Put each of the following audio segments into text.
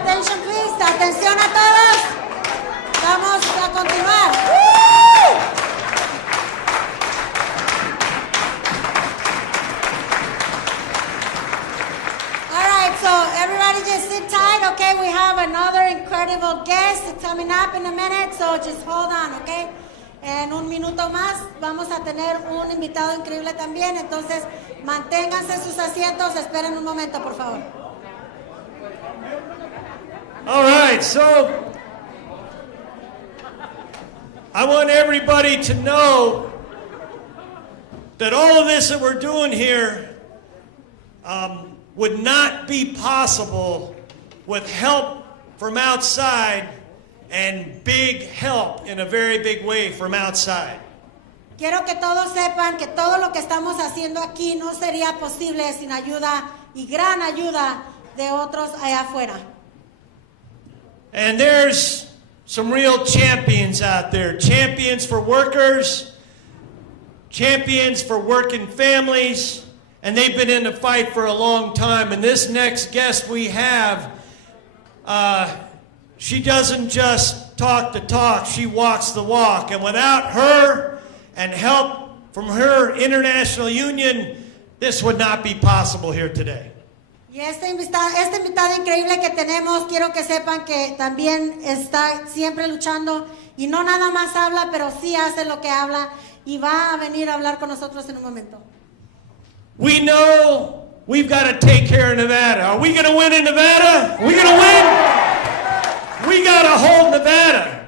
attention, please. Atención a todos. Vamos a continuar. All right, so everybody just sit tight, okay? We have another incredible guest coming up in a minute, so just hold on, okay? En un minuto más vamos a tener un invitado increíble también, entonces manténganse sus asientos, esperen un momento, por favor. All right, so I want everybody to know that all of this that we're doing here would not be possible with help from outside and big help in a very big way from outside. Quiero que todos sepan que todo lo que estamos haciendo aquí no sería posible sin ayuda y gran ayuda de otros allá afuera. And there's some real champions out there. Champions for workers, champions for working families, and they've been in the fight for a long time. And this next guest we have, she doesn't just talk the talk, she walks the walk. And without her and help from her international union, this would not be possible here today. Y esta invitada increíble que tenemos, quiero que sepan que también está siempre luchando y no nada más habla, pero sí hace lo que habla y va a venir a hablar con nosotros en un momento. We know we've got to take care of Nevada. Are we going to win in Nevada? Are we going to win? We got to hold Nevada.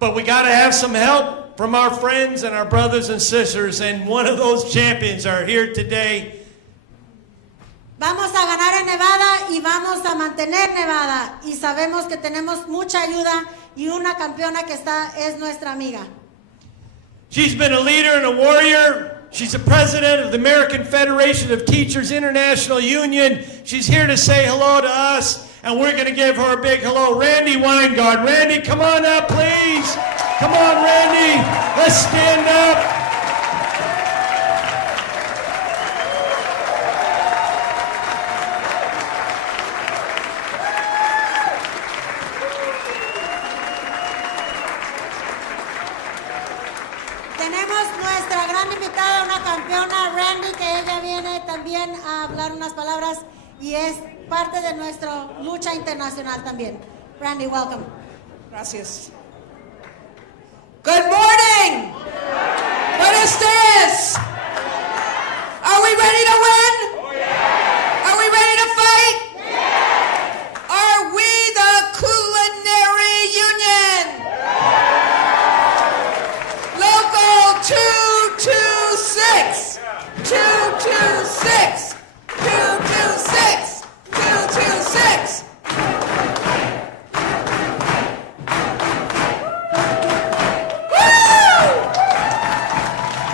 But we got to have some help from our friends and our brothers and sisters, and one of those champions are here today. Vamos a ganar en Nevada y vamos a mantener Nevada y sabemos que tenemos mucha ayuda y una campeona que es nuestra amiga. She's been a leader and a warrior. She's the president of the American Federation of Teachers International Union. She's here to say hello to us, and we're going to give her a big hello. Randy Weingarten. Randy, come on up, please. Come on, Randy. Let's stand up. Randy, que ella viene también a hablar unas palabras y es parte de nuestra lucha internacional también. Randy, welcome. Gracias. Good morning. Buenos días. Are we ready to win? Are we ready to fight? Are we the Culinary Union? Local 226. 226, 226, 226. Woo!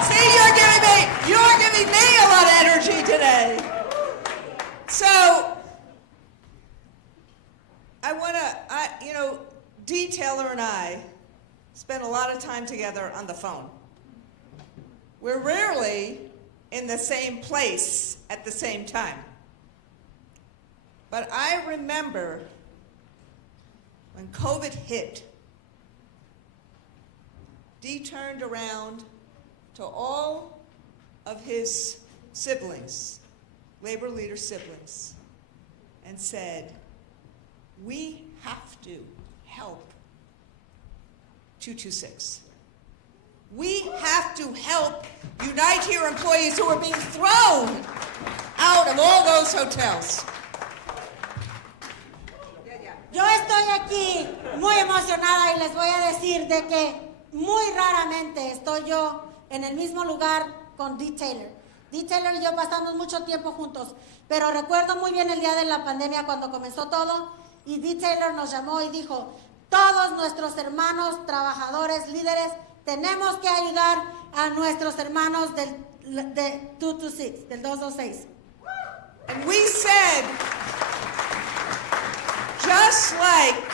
See, you're giving me a lot of energy today. So, Detailer and I spend a lot of time together on the phone. We're rarely in the same place at the same time. But I remember when COVID hit, Dee turned around to all of his siblings, labor leader siblings, and said, we have to help 226. We have to help Unite Here employees who are being thrown out of all those hotels. Yo estoy aquí muy emocionada y les voy a decir de que muy raramente estoy yo en el mismo lugar con Detailer. Detailer y yo pasamos mucho tiempo juntos, pero recuerdo muy bien el día de la pandemia cuando comenzó todo y Detailer nos llamó y dijo, todos nuestros hermanos, trabajadores, líderes, tenemos que ayudar a nuestros hermanos del 226, del 226. And we said, just like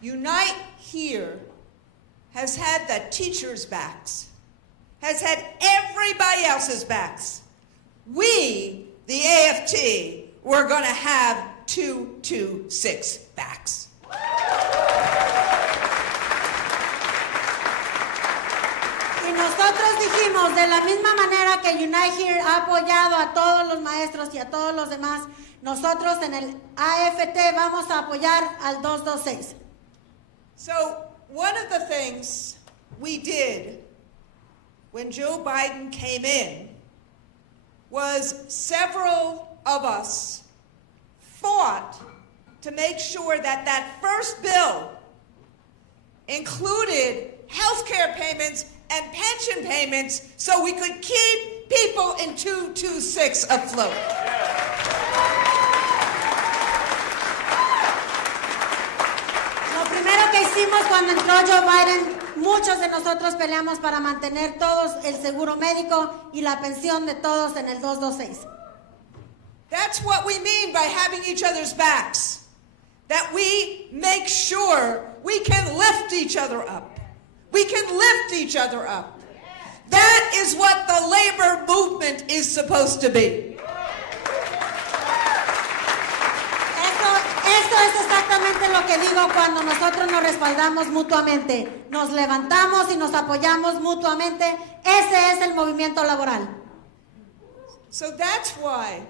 Unite Here has had the teachers' backs, has had everybody else's backs, we, the AFT, were going to have 226 backs. Y nosotros dijimos, de la misma manera que Unite Here ha apoyado a todos los maestros y a todos los demás, nosotros en el AFT vamos a apoyar al 226. So one of the things we did when Joe Biden came in was several of us fought to make sure that that first bill included health care payments and pension payments so we could keep people in 226 afloat. Lo primero que hicimos cuando entró Joe Biden, muchos de nosotros peleamos para mantener todos el seguro médico y la pensión de todos en el 226. That's what we mean by having each other's backs. That we make sure we can lift each other up. We can lift each other up. That is what the labor movement is supposed to be. Esto es exactamente lo que digo cuando nosotros nos respaldamos mutuamente. Nos levantamos y nos apoyamos mutuamente. Ese es el movimiento laboral. So that's why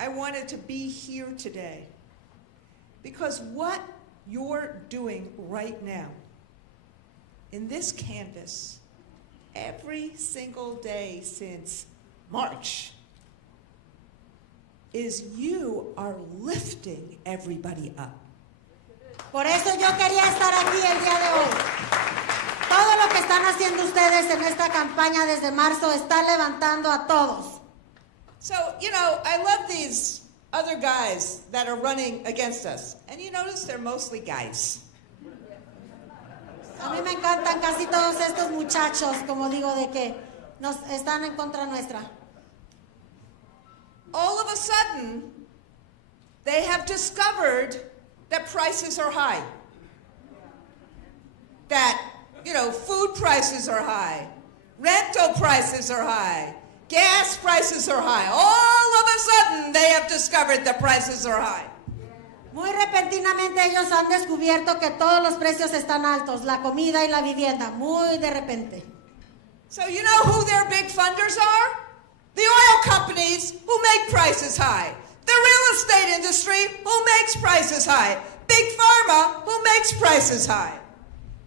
I wanted to be here today. Because what you're doing right now in this canvas, every single day since March, is you are lifting everybody up. Por eso yo quería estar aquí el día de hoy. Todo lo que están haciendo ustedes en esta campaña desde marzo está levantando a todos. So, you know, I love these other guys that are running against us. And you notice they're mostly guys. A mí me encantan casi todos estos muchachos, como digo, de que nos están en contra nuestra. All of a sudden, they have discovered that prices are high. That, you know, food prices are high, rental prices are high, gas prices are high. All of a sudden, they have discovered the prices are high. Muy repentinamente ellos han descubierto que todos los precios están altos, la comida y la vivienda, muy de repente. So you know who their big funders are? The oil companies who make prices high. The real estate industry who makes prices high. Big Pharma who makes prices high.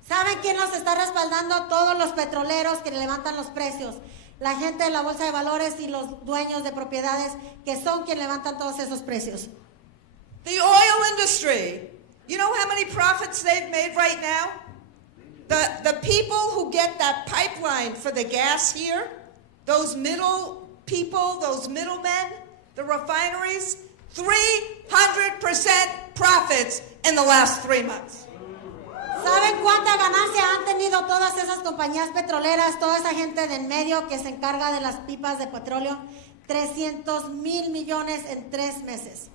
¿Saben quién los está respaldando? Todos los petroleros que levantan los precios. La gente de la bolsa de valores y los dueños de propiedades que son quienes levantan todos esos precios. The oil industry. You know how many profits they've made right now? The people who get that pipeline for the gas here, those middle people, those middlemen, the refineries, 300% profits in the last 3 months. ¿Saben cuánta ganancia han tenido todas esas compañías petroleras, toda esa gente de en medio que se encarga de las pipas de petróleo? 300,000 millones en 3 meses.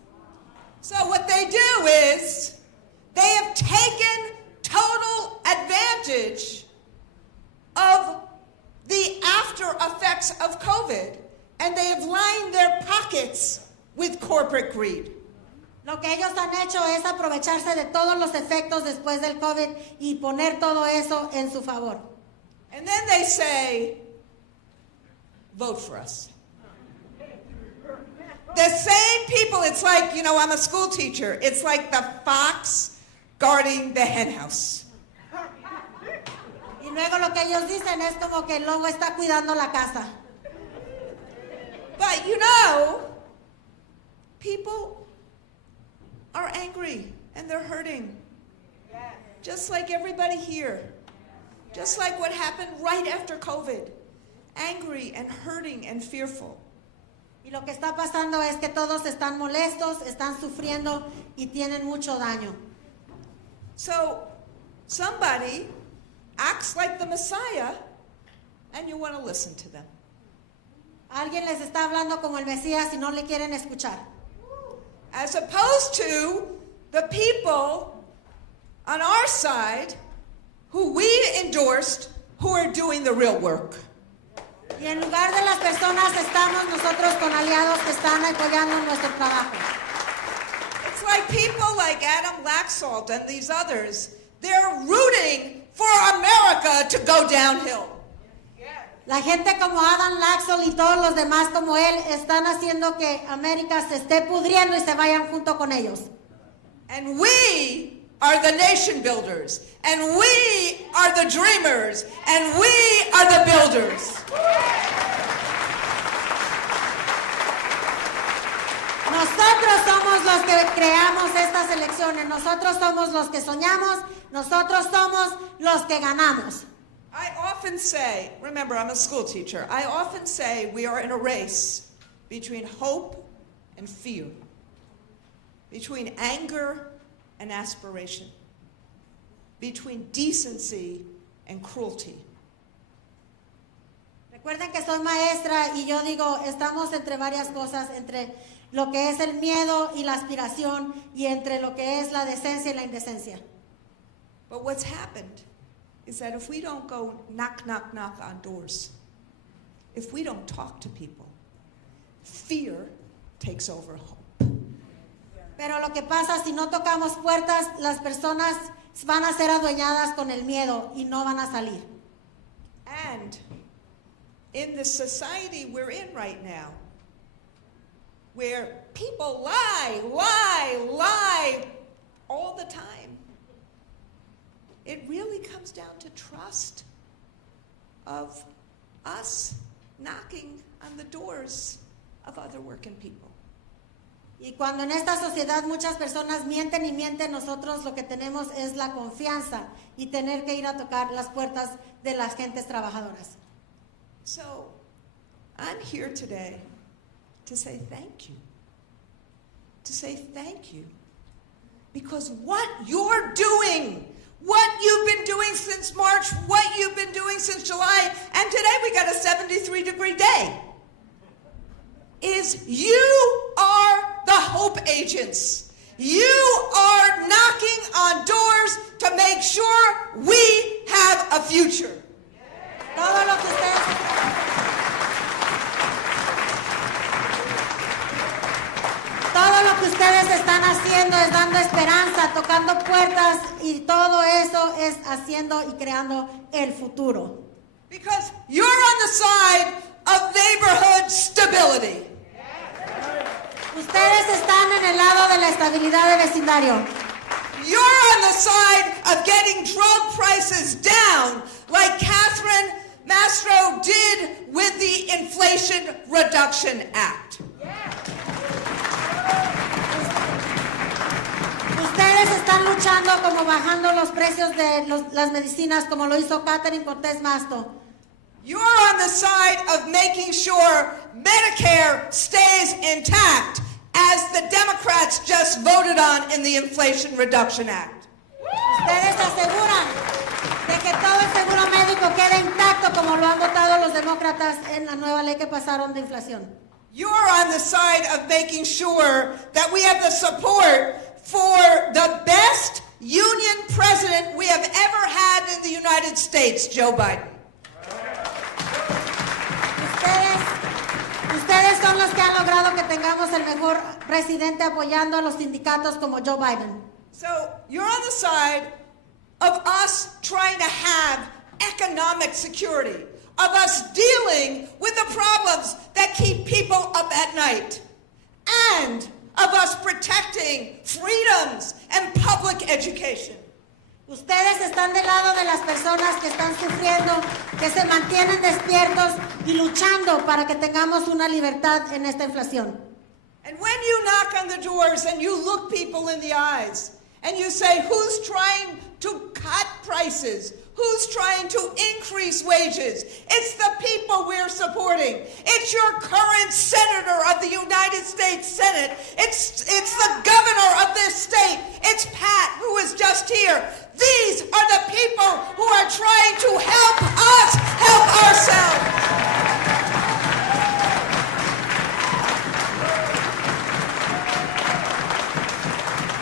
So what they do is they have taken total advantage of the after effects of COVID, and they have lined their pockets with corporate greed. Lo que ellos han hecho es aprovecharse de todos los efectos después del COVID y poner todo eso en su favor. And then they say, vote for us. The same people, it's like, you know, I'm a school teacher. It's like the fox guarding the hen house. Y luego lo que ellos dicen es como que el lobo está cuidando la casa. But you know, people are angry and they're hurting. Just like everybody here. Just like what happened right after COVID. Angry and hurting and fearful. Y lo que está pasando es que todos están molestos, están sufriendo y tienen mucho daño. So, somebody acts like the Messiah and you want to listen to them. Alguien les está hablando como el Mesías y no le quieren escuchar. As opposed to the people on our side who we endorsed who are doing the real work. Y en lugar de las personas estamos nosotros con aliados que están apoyando nuestro trabajo. like people like Adam Laxalt and these others, they're rooting for America to go downhill. La gente como Adam Laxalt y todos los demás como él están haciendo que América se esté pudriendo y se vayan junto con ellos. And we are the nation builders, and we are the dreamers, and we are the builders. Nosotros somos los que creamos estas elecciones, nosotros somos los que soñamos, nosotros somos los que ganamos. I often say, remember I'm a school teacher, I often say we are in a race between hope and fear, between anger and aspiration, between decency and cruelty. Recuerden que soy maestra y yo digo, estamos entre varias cosas, entre lo que es el miedo y la aspiración y entre lo que es la decencia y la indecencia. But what's happened is that if we don't go knock, knock, knock on doors, if we don't talk to people, fear takes over hope. Pero lo que pasa, si no tocamos puertas, las personas van a ser adueñadas con el miedo y no van a salir. And in the society we're in right now, where people lie all the time, it really comes down to trust of us knocking on the doors of other working people. Y cuando en esta sociedad muchas personas mienten y mienten, nosotros lo que tenemos es la confianza y tener que ir a tocar las puertas de las gentes trabajadoras. So, I'm here today to say thank you. To say thank you. Because what you're doing, what you've been doing since March, what you've been doing since July, and today we got a 73-degree day, is you are the hope agents. You are knocking on doors to make sure we have a future. Todo lo que ustedes están haciendo es dando esperanza, tocando puertas, y todo eso es haciendo y creando el futuro. Because you're on the side of neighborhood stability. Ustedes están en el lado de la estabilidad de vecindario. You're on the side of getting drug prices down, like Catherine Mastro did with the Inflation Reduction Act. Ustedes están luchando como bajando los precios de las medicinas, como lo hizo Catherine Cortés Masto. You're on the side of making sure Medicare stays intact, as the Democrats just voted on in the Inflation Reduction Act. Ustedes aseguran de que todo el seguro médico quede intacto, como lo han votado los demócratas en la nueva ley que pasaron de inflación. You're on the side of making sure that we have the support for the best union president we have ever had in the United States, Joe Biden. Ustedes son los que han logrado que tengamos el mejor presidente apoyando a los sindicatos como Joe Biden. So you're on the side of us trying to have economic security, of us dealing with the problems that keep people up at night, and of us protecting freedoms and public education. Ustedes están del lado de las personas que están sufriendo, que se mantienen despiertos y luchando para que tengamos una libertad en esta inflación. And when you knock on the doors and you look people in the eyes and you say, who's trying to cut prices? Who's trying to increase wages? It's the people we're supporting. It's your current senator of the United States Senate. It's the governor of this state. It's Pat, who is just here. These are the people who are trying to help us help ourselves.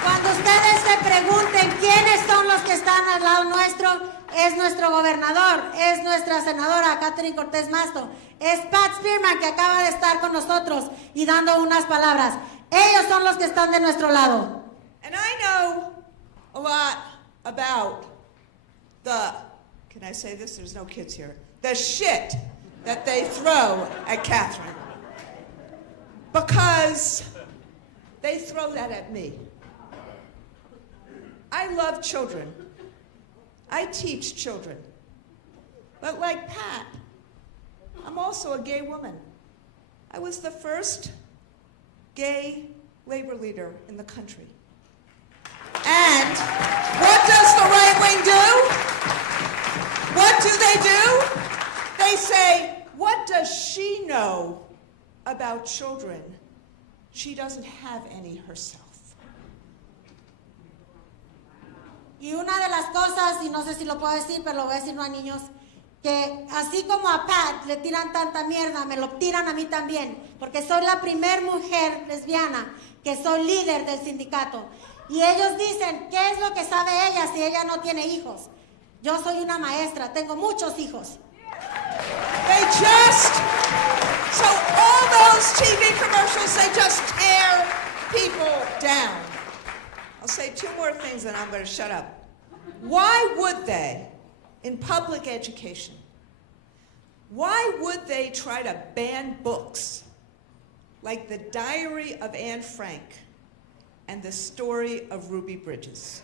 Cuando ustedes se pregunten quiénes son los que están al lado nuestro, es nuestro gobernador, es nuestra senadora Catherine Cortés Masto, es Pat Spearman, que acaba de estar con nosotros y dando unas palabras. Ellos son los que están de nuestro lado. And I know a lot about the, can I say this? There's no kids here. The shit that they throw at Catherine. Because they throw that at me. I love children. I teach children. But like Pat, I'm also a gay woman. I was the first gay labor leader in the country. And what does the right wing do? What do? They say, what does she know about children? She doesn't have any herself. Y una de las cosas, y no sé si lo puedo decir, pero lo voy a decir, no a niños, que así como a Pat le tiran tanta mierda, me lo tiran a mí también, porque soy la primer mujer lesbiana que soy líder del sindicato. Y ellos dicen, ¿qué es lo que sabe ella si ella no tiene hijos? Yo soy una maestra, tengo muchos hijos. So all those TV commercials, they just tear people down. I'll say two more things and I'm going to shut up. Why would they, in public education, why would they try to ban books like The Diary of Anne Frank and The Story of Ruby Bridges?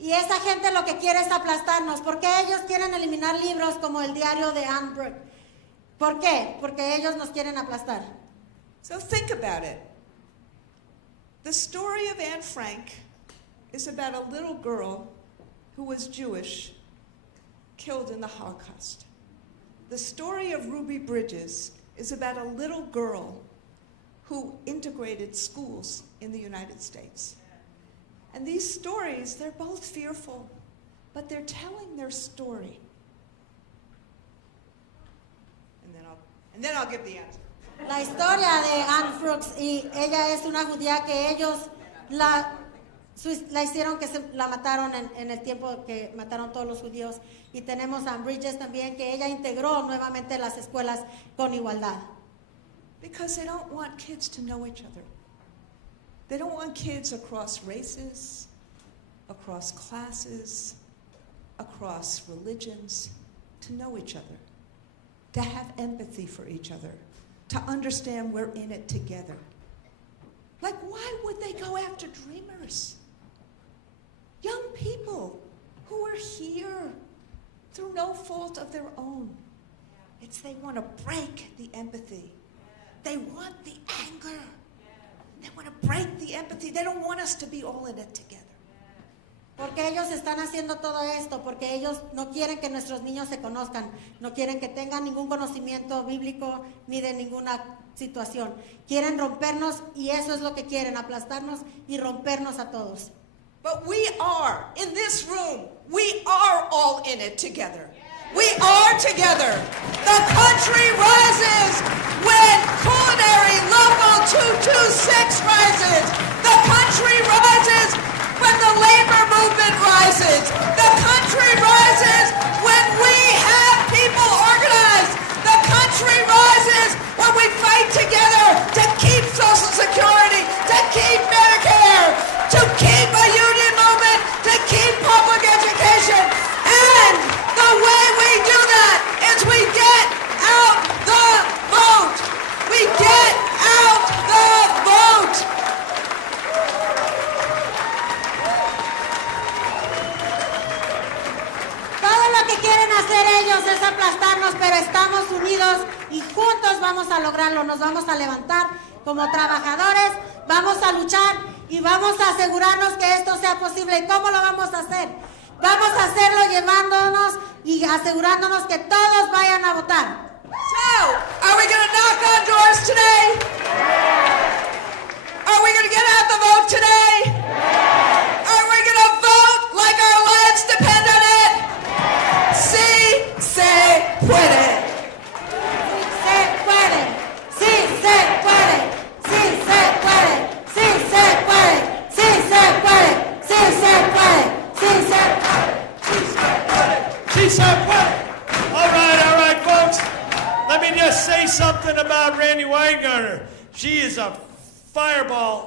Y esa gente lo que quiere es aplastarnos. ¿Por qué ellos quieren eliminar libros como el diario de Anne Brooke? ¿Por qué? Porque ellos nos quieren aplastar. So think about it. The story of Anne Frank is about a little girl who was Jewish, killed in the Holocaust. The story of Ruby Bridges is about a little girl who integrated schools in the United States. And these stories, they're both fearful, but they're telling their story. And then I'll give the answer. La historia de Anne Frank, y ella es una judía que ellos la hicieron que la mataron en el tiempo que mataron todos los judíos. Y tenemos a Anne Bridges también, que ella integró nuevamente las escuelas con igualdad. Because they don't want kids to know each other. They don't want kids across races, across classes, across religions, to know each other, to have empathy for each other, to understand we're in it together. Like, why would they go after dreamers? Young people who are here through no fault of their own. It's they want to break the empathy. They want the anger. They want to break the empathy. They don't want us to be all in it together. Porque ellos están haciendo todo esto, porque ellos no quieren que nuestros niños se conozcan, no quieren que tengan ningún conocimiento bíblico ni de ninguna situación. Quieren rompernos y eso es lo que quieren, aplastarnos y rompernos a todos. But we are, in this room, we are all in it together. We are together. The country rises when Culinary Local 226 rises. The country rises when the labor movement rises. The country rises when we have people organized. The country rises when we fight together to keep Social Security, to keep Medicare, to keep a union movement, to keep public education. And the way we do that is we get out the vote. We get out the vote. Todo lo que quieren hacer ellos es aplastarnos, pero estamos unidos y juntos vamos a lograrlo. Nos vamos a levantar como trabajadores, vamos a luchar y vamos a asegurarnos que esto sea posible. ¿Y cómo lo vamos a hacer? Vamos a hacerlo llevándonos y asegurándonos que todos vayan a votar. So, are we going to knock on doors today? Are we going to get out the vote today? Are we going to vote like our lives depend on it? Sí se puede. Sí se puede, sí se puede, sí se puede, sí se puede, sí se puede, sí se puede, sí se puede. She said, what? All right, folks. Let me just say something about Randy Weingarten. She is a fireball